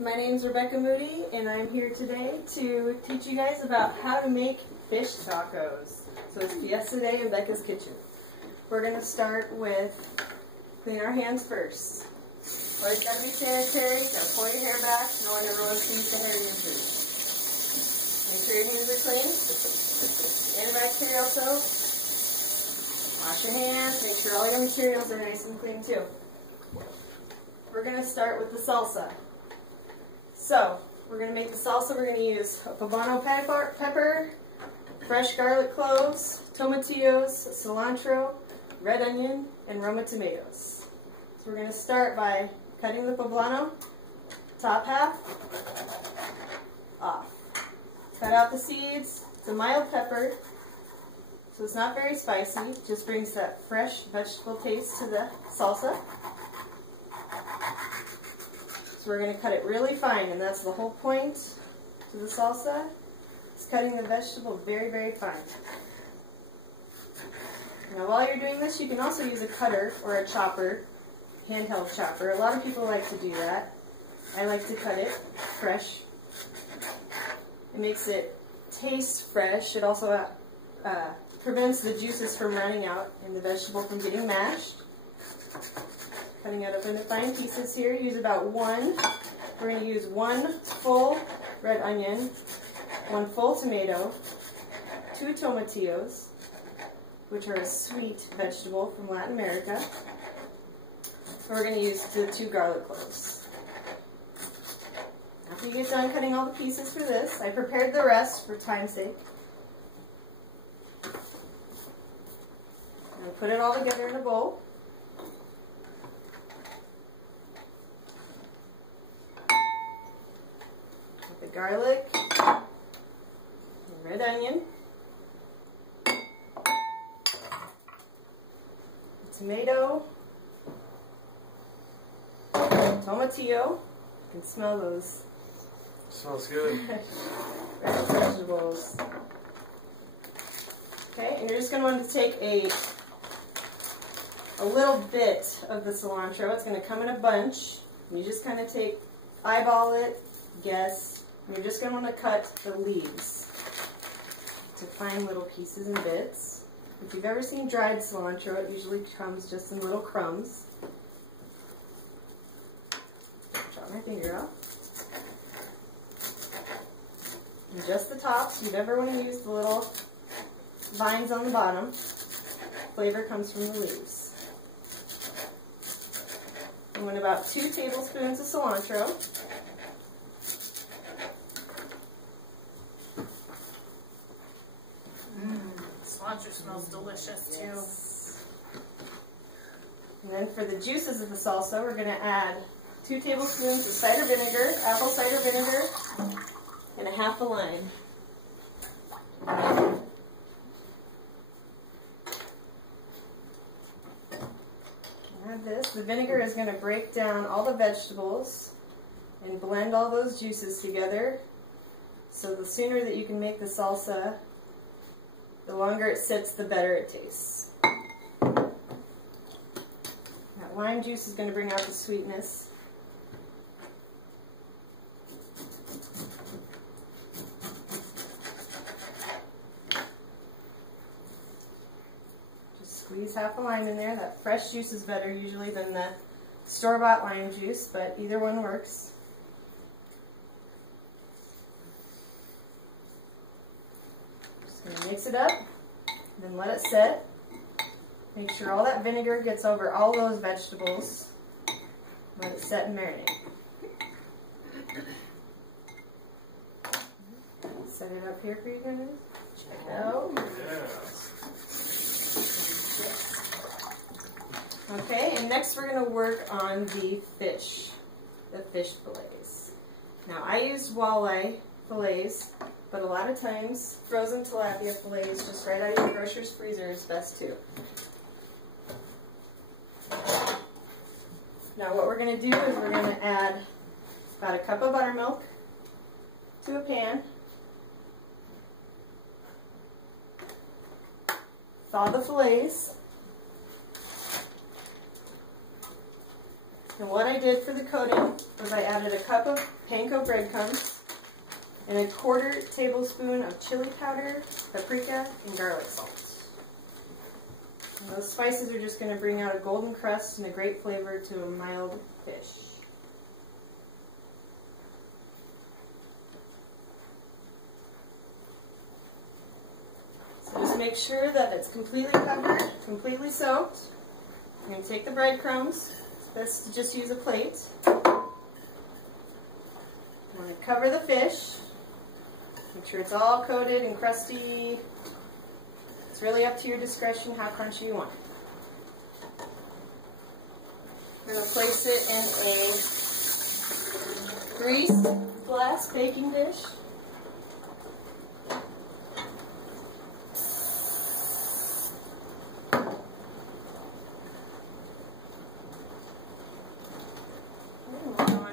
My name's Rebecca Moody, and I'm here today to teach you guys about how to make fish tacos. So it's Fiesta Day in Becca's kitchen. We're going to start with clean our hands first. Always got to be sanitary, got to pull your hair back, no one ever wants to eat the hair in your food. Make sure your hands are clean. Antibacterial soap. Wash your hands, make sure all your materials are nice and clean too. We're going to start with the salsa. So, we're going to make the salsa. We're going to use a poblano pepper, fresh garlic cloves, tomatillos, cilantro, red onion, and Roma tomatoes. So we're going to start by cutting the poblano, top half, off. Cut out the seeds. It's a mild pepper, so it's not very spicy. It just brings that fresh vegetable taste to the salsa. So we're going to cut it really fine, and that's the whole point to the salsa, is cutting the vegetable very, very fine. Now while you're doing this, you can also use a cutter or a chopper, handheld chopper. A lot of people like to do that. I like to cut it fresh. It makes it taste fresh. It also prevents the juices from running out and the vegetable from getting mashed. Cutting it up into fine pieces here. Use about one. We're going to use one full red onion, one full tomato, 2 tomatillos, which are a sweet vegetable from Latin America. And we're going to use the 2 garlic cloves. After you get done cutting all the pieces for this, I prepared the rest for time's sake. And put it all together in a bowl. The garlic, the red onion, the tomato, tomatillo. You can smell those. Smells good. Fresh vegetables. Okay, and you're just going to want to take a little bit of the cilantro. It's going to come in a bunch. And you just kind of eyeball it, guess. And you're just going to want to cut the leaves to fine little pieces and bits. If you've ever seen dried cilantro, it usually comes just in little crumbs. Chop my finger off. And just the tops. You never want to use the little vines on the bottom. Flavor comes from the leaves. And when about 2 tablespoons of cilantro. Cilantro smells delicious too. Yes. And then for the juices of the salsa, we're going to add 2 tablespoons of cider vinegar, apple cider vinegar, and a half a lime. Add this. The vinegar is going to break down all the vegetables and blend all those juices together. So the sooner that you can make the salsa, the longer it sits, the better it tastes. That lime juice is going to bring out the sweetness. Just squeeze half a lime in there. That fresh juice is better usually than the store-bought lime juice, but either one works. Going to mix it up, then let it set. Make sure all that vinegar gets over all those vegetables. Let it set and marinate. Set it up here for you guys. Check it out. Okay, and next we're going to work on the fish fillets. Now I use walleye fillets, but a lot of times frozen tilapia fillets just right out of your grocer's freezer is best too. Now what we're going to do is we're going to add about a cup of buttermilk to a pan. Thaw the fillets. And what I did for the coating was I added a cup of panko breadcrumbs and a 1/4 tablespoon of chili powder, paprika, and garlic salt. And those spices are just going to bring out a golden crust and a great flavor to a mild fish. So just make sure that it's completely covered, completely soaked. You're going to take the breadcrumbs. It's best to just use a plate. You want to cover the fish. Make sure it's all coated and crusty. It's really up to your discretion how crunchy you want it. We're going to place it in a greased glass baking dish.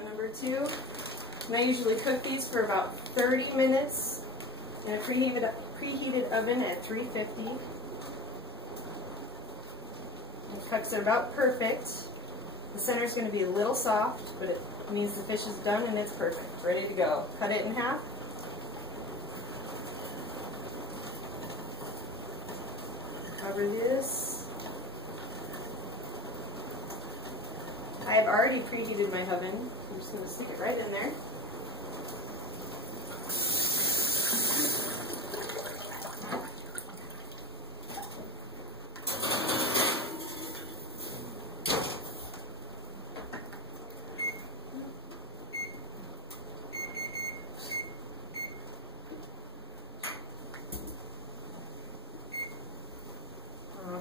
Number 2. And I usually cook these for about 30 minutes in a preheated oven at 350. It cooks it about perfect. The center is going to be a little soft, but it means the fish is done and it's perfect. Ready to go. Cut it in half. Cover this. I have already preheated my oven. I'm just going to stick it right in there.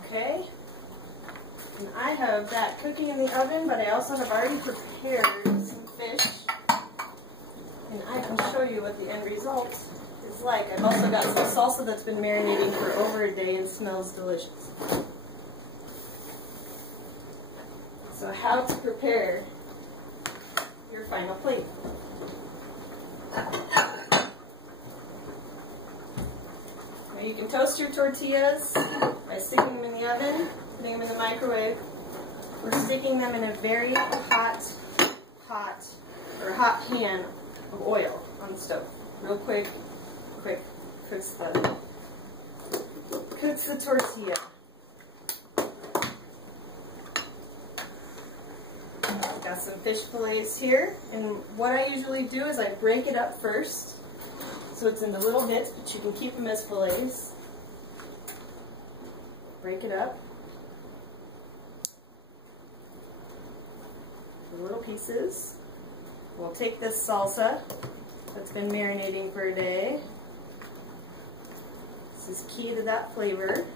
Okay. And I have that cooking in the oven, but I also have already prepared some fish. And I can show you what the end result is like. I've also got some salsa that's been marinating for over a day and smells delicious. So how to prepare your final plate. Now you can toast your tortillas by sticking them in the oven, putting them in the microwave, or sticking them in a very hot pan of oil on the stove. Real quick, cooks the tortilla. Got some fish fillets here, and what I usually do is I break it up first, so it's into little bits, but you can keep them as fillets. Break it up in little pieces. We'll take this salsa that's been marinating for a day. This is key to that flavor.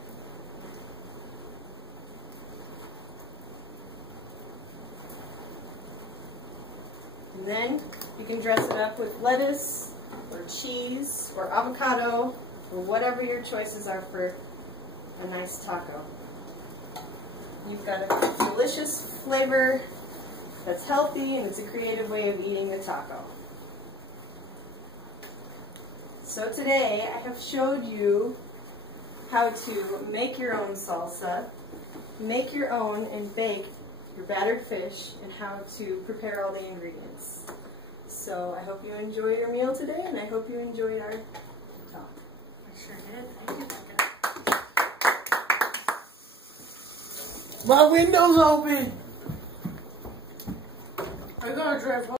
And then you can dress it up with lettuce or cheese or avocado or whatever your choices are for a nice taco. You've got a delicious flavor that's healthy, and it's a creative way of eating the taco. So today I have showed you how to make your own salsa, make your own and bake your battered fish, and how to prepare all the ingredients. So I hope you enjoyed your meal today, and I hope you enjoyed our talk. I sure did. Thank you, Becca. My window's open. I'm gonna drive home.